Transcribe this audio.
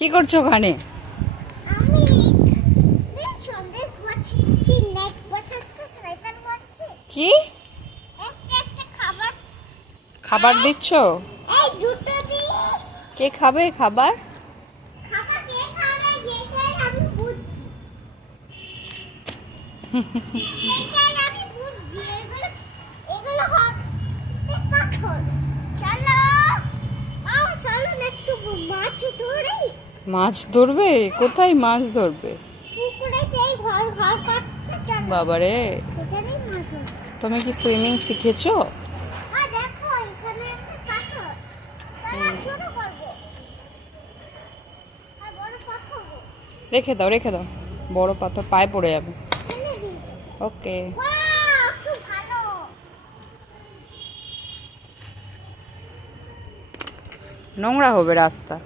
কি করছো ওখানে? আমি সন্দেশ বানাচ্ছি, নেক বানাচ্ছি, শয়তান বানাচ্ছি। কি একটা খাবার খাবার দিচ্ছো? এই দুটো দিয়ে কে খাবে খাবার? খাবার কে খাবে সেটাই আমি বুঝছি। সেটাই আমি বুঝছি। এগুলো এগুলো হচ্ছে পাথর। চলো চলো না একটু মাছ ধরি। মাছ ধরবে? কোথায় মাছ ধরবে? পুকুরে সেই ঘর ঘর করছে, চলো বাবারে, সেখানেই মাছ ধরবো। তুমি কি সুইমিং শিখেছো? আর দেখো এখানে একটা পাথর, তাহলে শুরু করবো। আর বড় পাথর রেখে দাও, বড় পাথর পায়ে পড়ে যাবে। ফেলে দিই। ওকে। ওয়াও, খুব ভালো। নোংরা হবে রাস্তা।